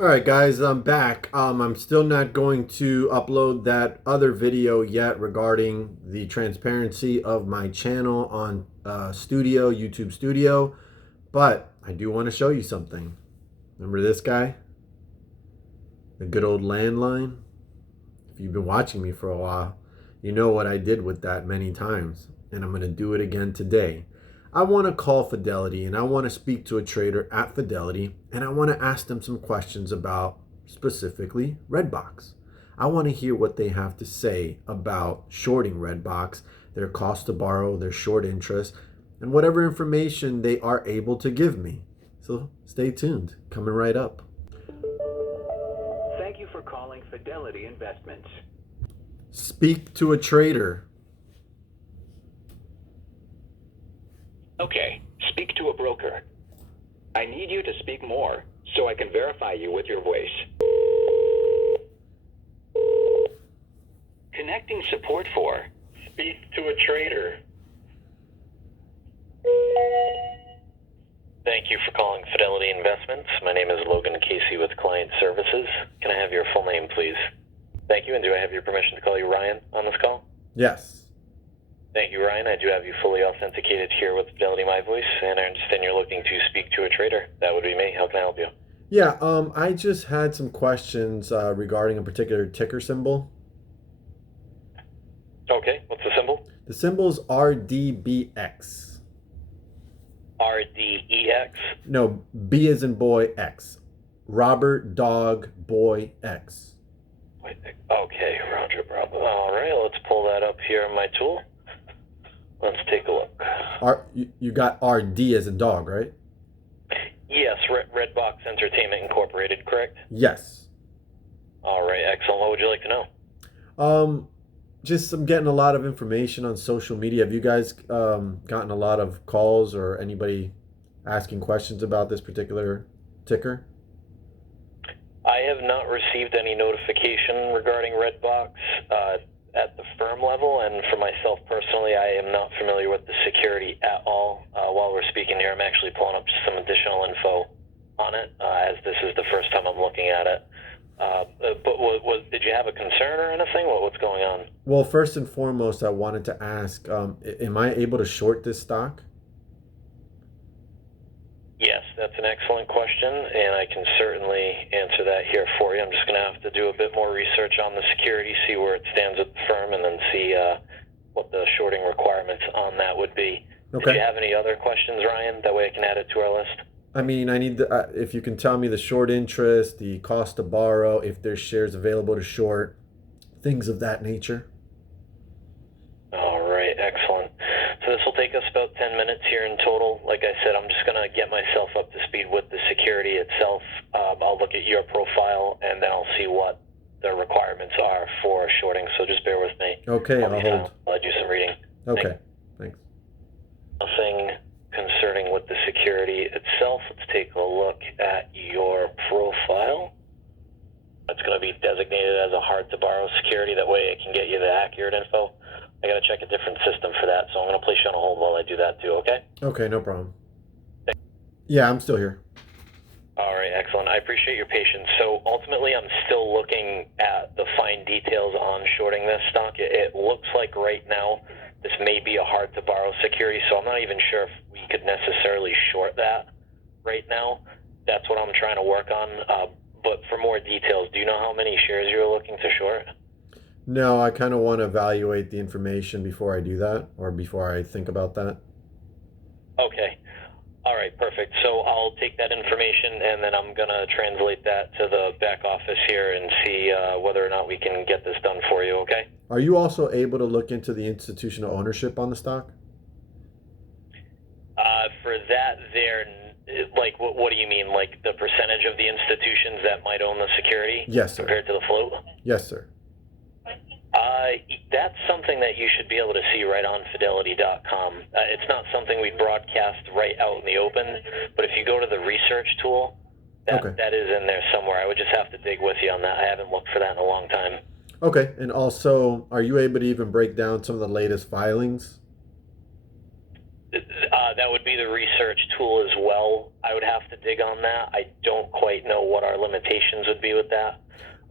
All right, guys, I'm back. I'm still not going to upload that other video yet regarding the transparency of my channel on YouTube Studio, but I do want to show you something. Remember this guy? The good old landline? If you've been watching me for a while, you know what I did with that many times, and I'm going to do it again today. I want to call Fidelity and I want to speak to a trader at Fidelity and I want to ask them some questions about specifically REDBOX. I want to hear what they have to say about shorting REDBOX, their cost to borrow, their short interest, and whatever information they are able to give me. So stay tuned, coming right up. Thank you for calling Fidelity Investments. Speak to a trader. Okay, speak to a broker. I need you to speak more so I can verify you with your voice. Connecting support for. Speak to a trader. Thank you for calling Fidelity Investments. My name is Logan Casey with Client Services. Can I have your full name, please? Thank you, and do I have your permission to call you Ryan on this call? Yes. Thank you, Ryan. I do have you fully authenticated here with Fidelity My Voice, and I understand you're looking to speak to a trader. That would be me. How can I help you? Yeah, I just had some questions regarding a particular ticker symbol. Okay, what's the symbol? The symbol is RDBX. RDEX? No, B as in boy, X. Robert, dog, boy, X. Okay, Roger, Bravo. All right, let's pull that up here in my tool. Let's take a look. You got RD as in dog, right? Yes, REDBOX Entertainment Incorporated, correct? Yes. All right, excellent. What would you like to know? Just I'm getting a lot of information on social media. Have you guys gotten a lot of calls or anybody asking questions about this particular ticker? I have not received any notification regarding REDBOX at the firm level, and for myself personally, I am not familiar with the security at all. While we're speaking here, I'm actually pulling up some additional info on it, as this is the first time I'm looking at it. But did you have a concern or anything? What's going on? Well, first and foremost, I wanted to ask, am I able to short this stock? Yes, that's an excellent question, and I can certainly answer that here for you. I'm just going to have to do a bit more research on the security, see where it stands at the firm, and then see what the shorting requirements on that would be. Okay. Did you have any other questions, Ryan? That way I can add it to our list. I mean, I need if you can tell me the short interest, the cost to borrow, if there's shares available to short, things of that nature. All right, excellent. So this will take us about 10 minutes here in total. Like I said, I'm just going to get myself up to speed with the security itself. I'll look at your profile, and then I'll see what the requirements are for shorting. So just bear with me. Okay, I'll hold. I'll do some reading. Okay, thanks. Nothing concerning with the security itself. Let's take a look at your profile. It's going to be designated as a hard-to-borrow security. That way I can get you the accurate info. I got to check a different system for that, so I'm going to place you on a hold while I do that too, okay? Okay, no problem. Yeah, I'm still here. All right, excellent. I appreciate your patience. So ultimately, I'm still looking at the fine details on shorting this stock. It looks like right now this may be a hard-to-borrow security, so I'm not even sure if we could necessarily short that right now. That's what I'm trying to work on. But for more details, do you know how many shares you're looking to short? No, I kind of want to evaluate the information before I do that, or before I think about that. Okay. All right, perfect. So I'll take that information, and then I'm going to translate that to the back office here and see whether or not we can get this done for you, okay? Are you also able to look into the institutional ownership on the stock? For that, like, what do you mean? Like the percentage of the institutions that might own the security? Yes, sir. Compared to the float? Yes, sir. That's something that you should be able to see right on Fidelity.com. It's not something we broadcast right out in the open, but if you go to the research tool, that is in there somewhere. I would just have to dig with you on that. I haven't looked for that in a long time. Okay, and also, are you able to even break down some of the latest filings? That would be the research tool as well. I would have to dig on that. I don't quite know what our limitations would be with that.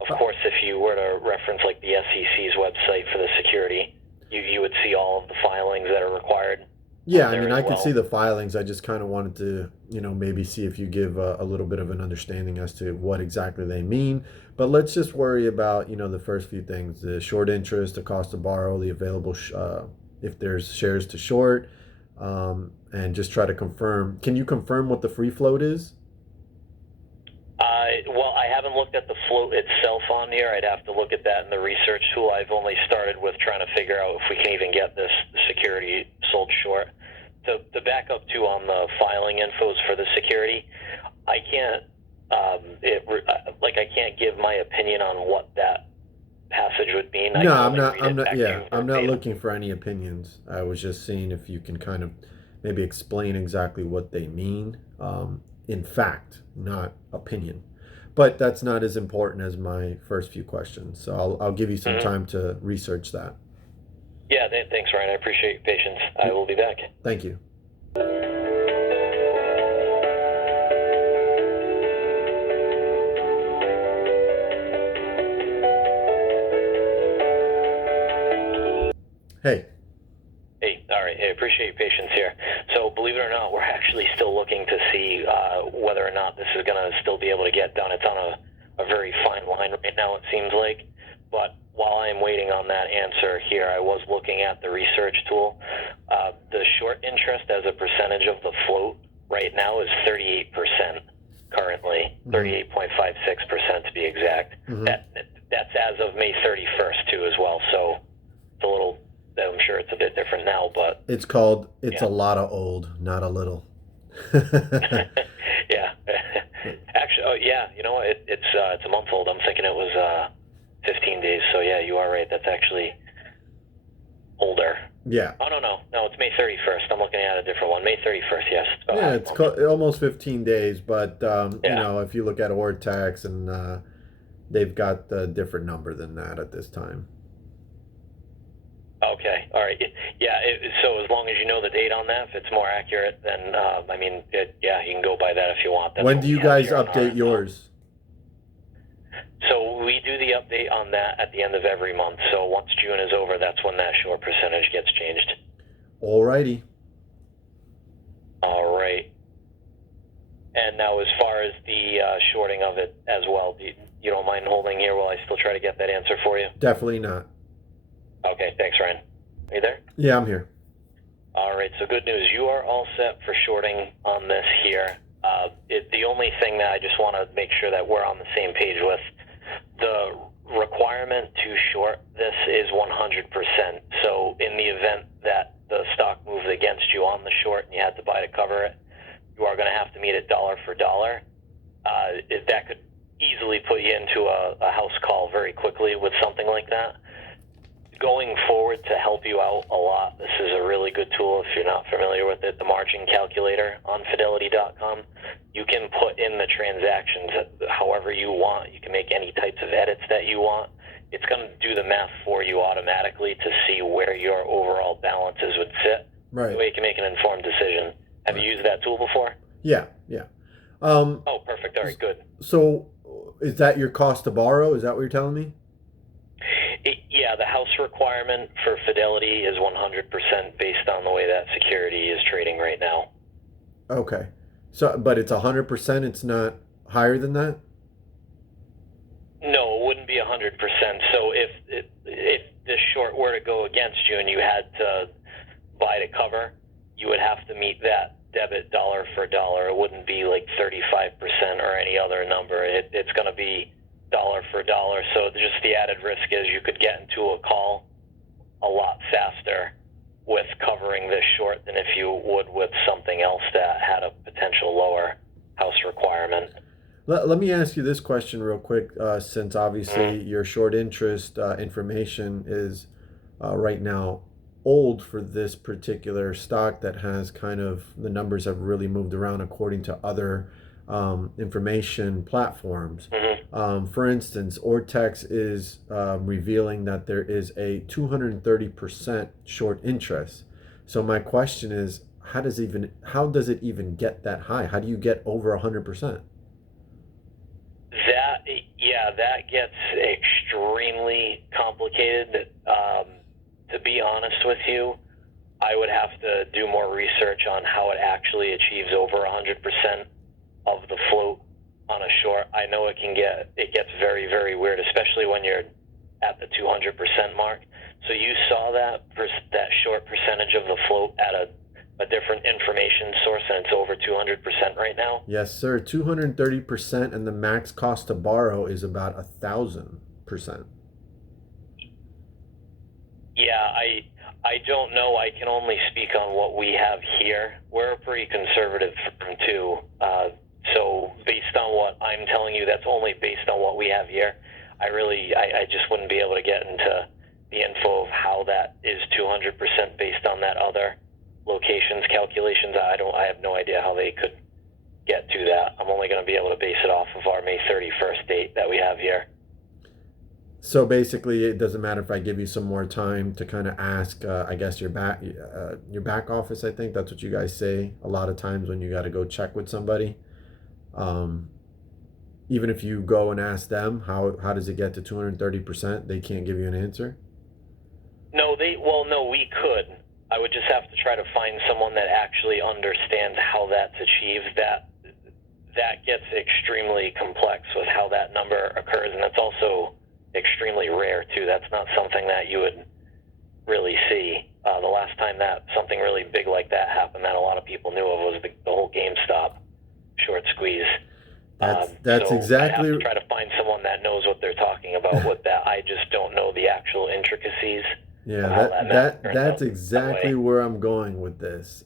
Of course, if you were to reference like the SEC's website for the security, you would see all of the filings that are required. Yeah, I mean, I could see the filings. I just kind of wanted to, maybe see if you give a little bit of an understanding as to what exactly they mean. But let's just worry about, the first few things: the short interest, the cost to borrow, the available, if there's shares to short, and just try to confirm. Can you confirm what the free float is? Well, I haven't looked at the float itself on here. I'd have to look at that in the research tool. I've only started with trying to figure out if we can even get this security sold short. To back up too on the filing infos for the security, I can't I can't give my opinion on what that passage would mean. No, I'm not. Yeah, I'm not looking for any opinions. I was just seeing if you can kind of maybe explain exactly what they mean. In fact, not opinion. But that's not as important as my first few questions. So I'll give you some time to research that. Yeah, thanks, Ryan. I appreciate your patience. I will be back. Thank you. Hey. Hey, all right. I appreciate your patience here. So believe it or not, we're actually still looking to see whether or not this is going to still be able to get done. It's on a very fine line right now, it seems like. But while I'm waiting on that answer here, I was looking at the research tool. The short interest as a percentage of the float right now is 38% currently, 38.56% to be exact. That's as of May 31st too as well. So it's a little, I'm sure it's a bit different now, but it's called, it's a lot of old, not a little. Yeah. Actually, oh yeah, you know what? It's a month old. I'm thinking it was 15 days. So yeah, you are right. That's actually older. Yeah. Oh no, it's May 31st. I'm looking at a different one. May 31st. Yes. Yeah, it's almost 15 days, but if you look at Ortex and they've got a different number than that at this time. Okay. All right. Yeah. So as long as you know the date on that, if it's more accurate, then you can go by that if you want. That's when do you guys update yours? So we do the update on that at the end of every month. So once June is over, that's when that short percentage gets changed. Alrighty. All right. And now as far as the shorting of it as well, you don't mind holding here while I still try to get that answer for you? Definitely not. Okay, thanks, Ryan. Are you there? Yeah, I'm here. All right, so good news. You are all set for shorting on this here. The only thing that I just want to make sure that we're on the same page with, the requirement to short this is 100%. So in the event that the stock moves against you on the short and you had to buy to cover it, you are going to have to meet it dollar for dollar. That could easily put you into a house call very quickly with something like that. Going forward, to help you out a lot, this is a really good tool if you're not familiar with it, the margin calculator on fidelity.com. You can put in the transactions however you want. You can make any types of edits that you want. It's going to do the math for you automatically to see where your overall balances would sit. Right. That way you can make an informed decision. Have you used that tool before? Yeah. Oh, perfect. All right, good. So is that your cost to borrow? Is that what you're telling me? Yeah, the house requirement for Fidelity is 100% based on the way that security is trading right now. Okay. So, but it's 100%. It's not higher than that? No, it wouldn't be 100%. So if this short were to go against you and you had to buy to cover, you would have to meet that debit dollar for dollar. It wouldn't be like 35% or any other number. It's going to be dollar for dollar. So just the added risk is you could get into a call a lot faster with covering this short than if you would with something else that had a potential lower house requirement. Let me ask you this question real quick, since obviously your short interest information is right now old for this particular stock that has kind of, the numbers have really moved around according to other information platforms. For instance, Ortex is revealing that there is a 230% short interest. So my question is, how does it even get that high? How do you get over 100%? That gets extremely complicated. To be honest with you, I would have to do more research on how it actually achieves over 100% of the float on a short. I know it gets very, very weird, especially when you're at the 200% mark. So you saw that short percentage of the float at a different information source, and it's over 200% right now. Yes, sir. 230%, and the max cost to borrow is about 1,000%. Yeah, I don't know. I can only speak on what we have here. We're a pretty conservative firm too. So based on what I'm telling you, that's only based on what we have here. I just wouldn't be able to get into the info of how that is 200% based on that other locations calculations. I have no idea how they could get to that. I'm only going to be able to base it off of our May 31st date that we have here. So basically, it doesn't matter if I give you some more time to kind of ask, I guess, your back office. I think that's what you guys say a lot of times when you got to go check with somebody. Even if you go and ask them, how does it get to 230%? They can't give you an answer? No, we could. I would just have to try to find someone that actually understands how that's achieved. That gets extremely complex with how that number occurs, and that's also extremely rare too. That's not something that you would really see. The last time that something really big like that happened that a lot of people knew of was the whole GameStop short squeeze. That's so exactly. I have to try to find someone that knows what they're talking about with that. I just don't know the actual intricacies. Yeah, that's exactly where I'm going with this.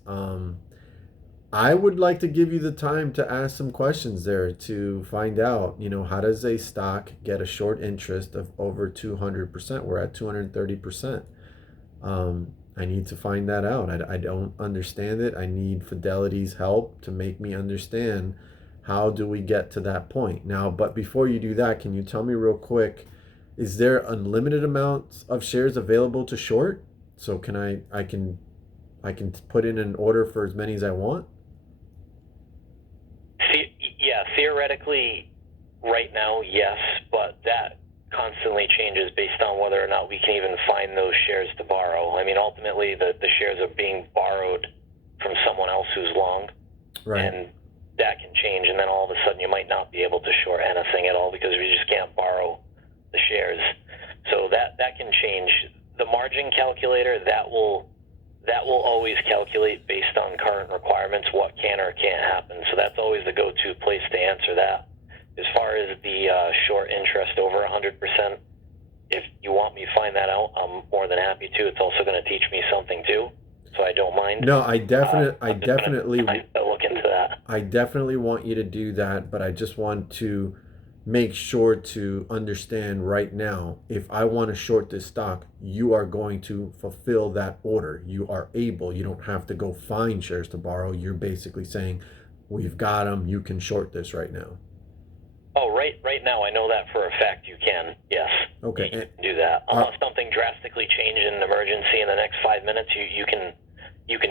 I would like to give you the time to ask some questions there to find out, how does a stock get a short interest of over 200%? We're at 230%. I need to find that out. I don't understand it. I need Fidelity's help to make me understand how do we get to that point. Now, but before you do that, can you tell me real quick, is there unlimited amounts of shares available to short? So can I can put in an order for as many as I want? Yeah, theoretically, right now, yes, but that constantly changes based on whether or not we can even find those shares to borrow. I mean, ultimately, the shares are being borrowed from someone else who's long, right? And that can change, and then all of a sudden you might not be able to short anything at all because we just can't borrow the shares. So that can change. The margin calculator, that will always calculate based on current requirements what can or can't happen. So that's always the go-to place to answer that. As far as the short interest over 100%, if you want me to find that out, I'm more than happy to. It's also going to teach me something too, so I don't mind. No, I definitely look into that. I definitely want you to do that, but I just want to make sure to understand right now, if I want to short this stock, you are going to fulfill that order. You are able. You don't have to go find shares to borrow. You're basically saying, we've got them. You can short this right now. Oh, right now I know that for a fact you can, yes. Okay. You can do that. Unless something drastically changed in an emergency in the next 5 minutes, you can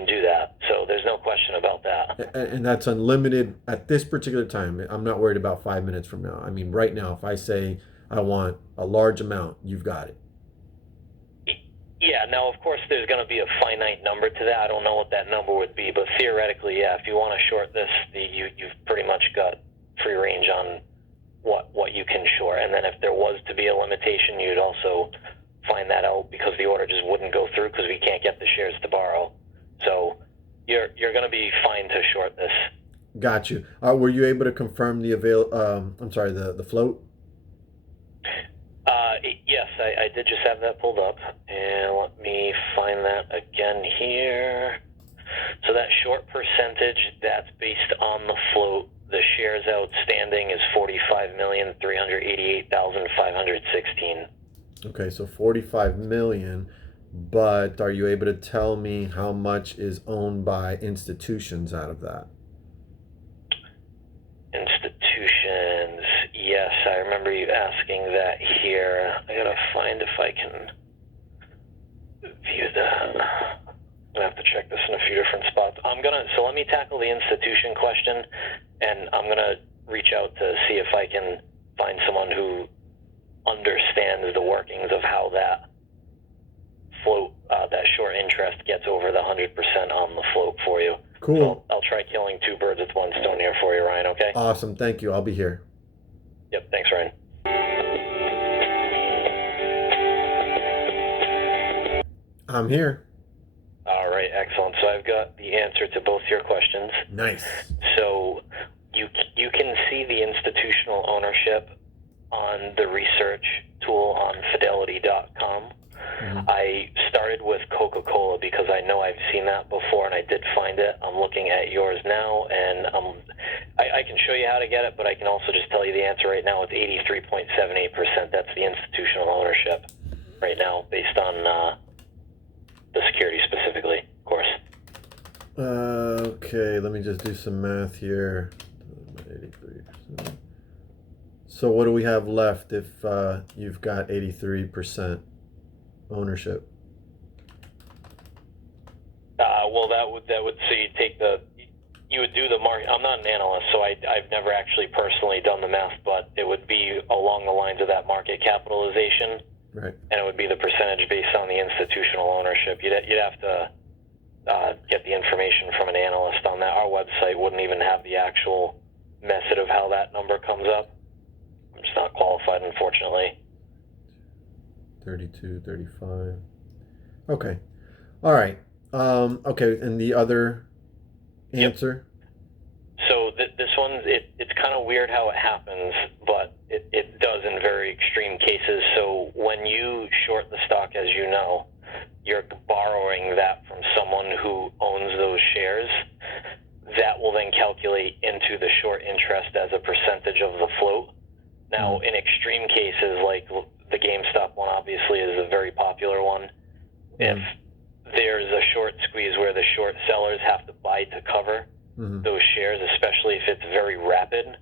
do that. So there's no question about that. And that's unlimited at this particular time. I'm not worried about 5 minutes from now. I mean, right now, if I say I want a large amount, you've got it. Yeah, now, of course, there's going to be a finite number to that. I don't know what that number would be, but theoretically, yeah, if you want to short this, you've pretty much got free range on what you can short. And then if there was to be a limitation, you'd also find that out because the order just wouldn't go through because we can't get the shares to borrow. So you're going to be fine to short this. Got you. Were you able to confirm the the float? Yes, I did just have that pulled up, and let me find that again here. So that short percentage, that's based on the float. The shares outstanding is 45,388,516. Okay, so 45 million. But are you able to tell me how much is owned by institutions out of that? Institutions, yes, I remember you asking that here. I gotta find if I can view that. I have to check this in a few different spots. So let me tackle the institution question, and I'm gonna reach out to see if I can find someone who understands the workings of how that float, that short interest gets over the 100% on the float for you. Cool. So I'll try killing two birds with one stone here for you, Ryan, okay? Awesome. Thank you. I'll be here. Yep, thanks, Ryan. I'm here. All right, excellent. So I've got the answer to both your questions. Nice. So you can see the institutional ownership on the research tool on fidelity.com. I started with Coca-Cola because I know I've seen that before and I did find it. I'm looking at yours now, and I can show you how to get it, but I can also just tell you the answer right now. It's 83.78%. That's the institutional ownership right now, based on the security specifically, of course. Okay, let me just do some math here. 83%. So what do we have left if you've got 83% ownership? Well, that would so you would do the market. I'm not an analyst, so I've never actually personally done the math, but it would be along the lines of that market capitalization, right? And it would be the percentage based on the institutional ownership. You'd have to get the information from an analyst on that. Our website wouldn't even have the actual method of how that number comes up. I'm just not qualified, unfortunately. 32, 35. Okay. All right. Okay, and the other answer? Yep. So this one, it's kind of weird how it happens, but it does in very extreme cases. So when you short the stock, as you know, you're borrowing that from someone who owns those shares. That will then calculate into the short interest as a percentage of the float. Now, in extreme cases, like the GameStop one obviously is a very popular one. If there's a short squeeze where the short sellers have to buy to cover those shares, especially if it's very rapid,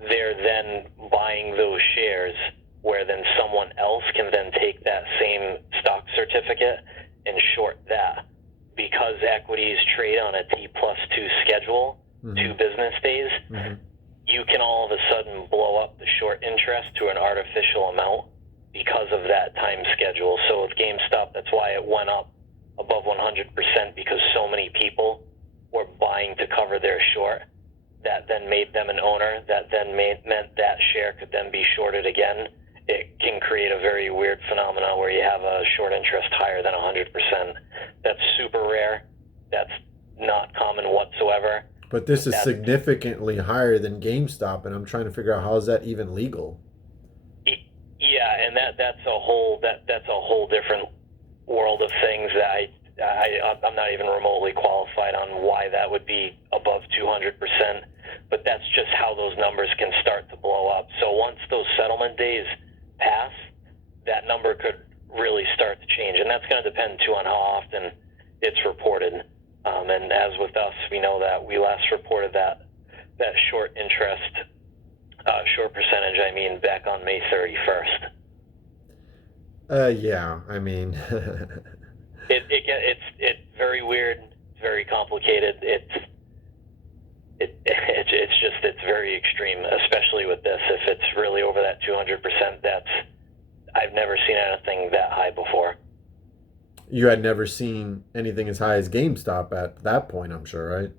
they're then buying those shares where then someone else can then take that same stock certificate and short that. Because equities trade on a T+2 schedule, 2 business days, you can all of a sudden blow up the short interest to an artificial amount because of that time schedule. So with GameStop, that's why it went up above 100%, because so many people were buying to cover their short. That then made them an owner. That then meant that share could then be shorted again. It can create a very weird phenomenon where you have a short interest higher than 100%. That's super rare. That's not common whatsoever. But this is significantly higher than GameStop, and I'm trying to figure out how is that even legal? Yeah, and that's a whole different world of things that I'm not even remotely qualified on why that would be above 200%. But that's just how those numbers can start to blow up. So once those settlement days pass, that number could really start to change, and that's going to depend too on how often it's reported. And as with us, we know that we last reported that short interest, short percentage, back on May 31st. Yeah, I mean, it's very weird, very complicated. It's very extreme, especially with this. If it's really over that 200%, I've never seen anything that high before. You had never seen anything as high as GameStop at that point, I'm sure, right?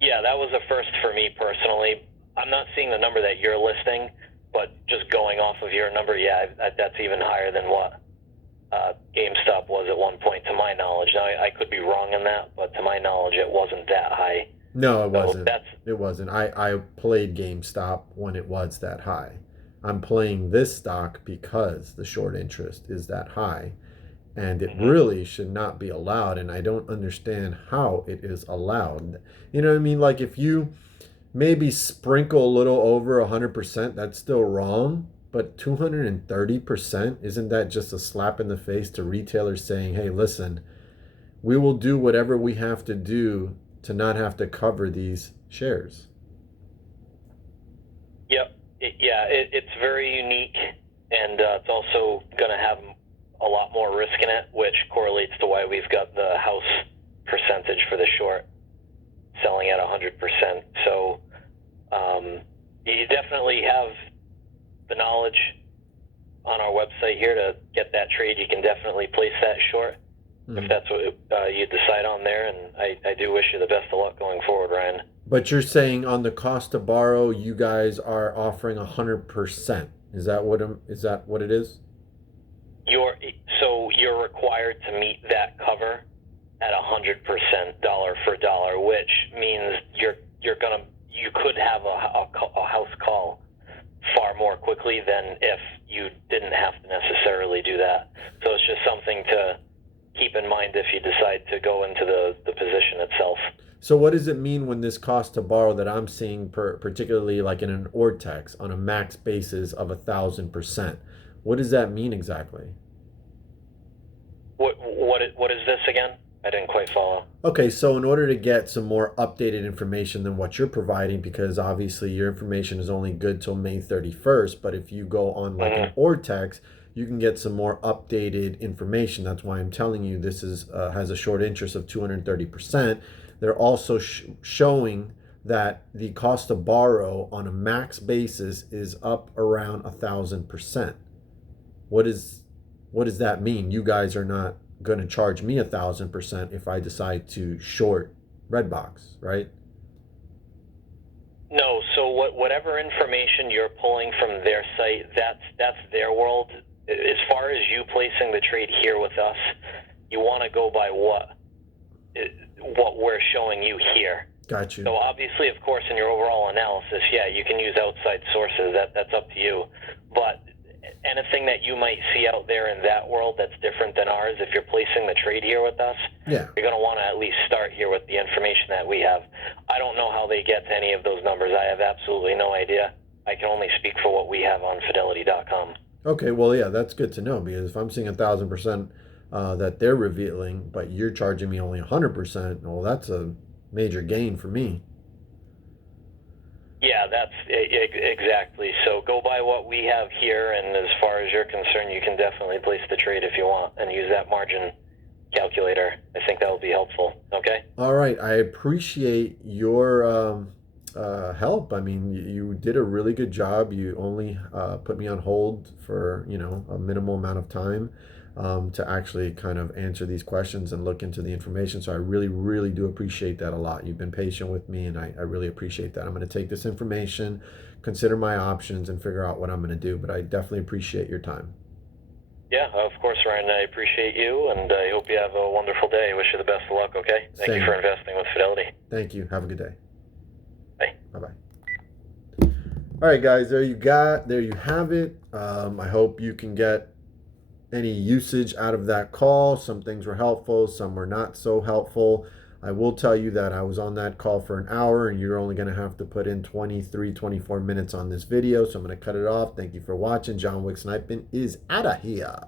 Yeah, that was a first for me personally. I'm not seeing the number that you're listing, but just going off of your number, yeah, that's even higher than what GameStop was at one point, to my knowledge. Now, I could be wrong in that, but to my knowledge, it wasn't that high. No, it wasn't. It wasn't. I played GameStop when it was that high. I'm playing this stock because the short interest is that high. And it really should not be allowed, and I don't understand how it is allowed. You know what I mean? Like, if you maybe sprinkle a little over 100%, that's still wrong. But 230%, isn't that just a slap in the face to retailers saying, hey, listen, we will do whatever we have to do to not have to cover these shares? Yep. It's very unique, and it's also going to have a lot more risk in it, which correlates to why we've got the house percentage for the short selling at 100%. So you definitely have the knowledge on our website here to get that trade. You can definitely place that short if that's what you decide on there, and I do wish you the best of luck going forward, Ryan. But you're saying on the cost to borrow, you guys are offering 100%. Is that what it is? You're required to meet that cover at 100% dollar for dollar, which means you could have a house call far more quickly than if you didn't have to necessarily do that. So it's just something to keep in mind if you decide to go into the position itself. So what does it mean when this cost to borrow that I'm seeing, particularly like in an Ortex, on a max basis of 1,000%? What does that mean exactly? What is this again? I didn't quite follow. Okay, so in order to get some more updated information than what you're providing, because obviously your information is only good till May 31st, but if you go on like an Ortex, you can get some more updated information. That's why I'm telling you this is has a short interest of 230%. They're also showing that the cost to borrow on a max basis is up around 1,000%. What does that mean? You guys are not going to charge me 1,000% if I decide to short REDBOX, right? No. So whatever information you're pulling from their site, that's their world. As far as you placing the trade here with us, you want to go by what we're showing you here. Got you. So obviously, of course, in your overall analysis, yeah, you can use outside sources. That's up to you. But anything that you might see out there in that world that's different than ours, if you're placing the trade here with us, yeah, you're going to want to at least start here with the information that we have. I don't know how they get to any of those numbers. I have absolutely no idea. I can only speak for what we have on Fidelity.com. Okay, well, yeah, that's good to know, because if I'm seeing 1,000% that they're revealing, but you're charging me only 100%, well, that's a major gain for me. Yeah, that's exactly. So go by what we have here, and as far as you're concerned, you can definitely place the trade if you want and use that margin calculator. I think that will be helpful. Okay? All right. I appreciate your help. I mean, you did a really good job. You only put me on hold for, a minimal amount of time to actually kind of answer these questions and look into the information. So I really, really do appreciate that a lot. You've been patient with me, and I really appreciate that. I'm going to take this information, consider my options, and figure out what I'm going to do. But I definitely appreciate your time. Yeah, of course, Ryan. I appreciate you, and I hope you have a wonderful day. I wish you the best of luck, okay? Thank you for investing with Fidelity. Thank you. Have a good day. Bye. Bye-bye. All right, guys, there you have it. I hope you can get any usage out of that call. Some things were helpful, some were not so helpful. I will tell you that I was on that call for an hour, and you're only going to have to put in 23, 24 minutes on this video, so I'm going to cut it off. Thank you for watching. Johnwicksnipin is out of here.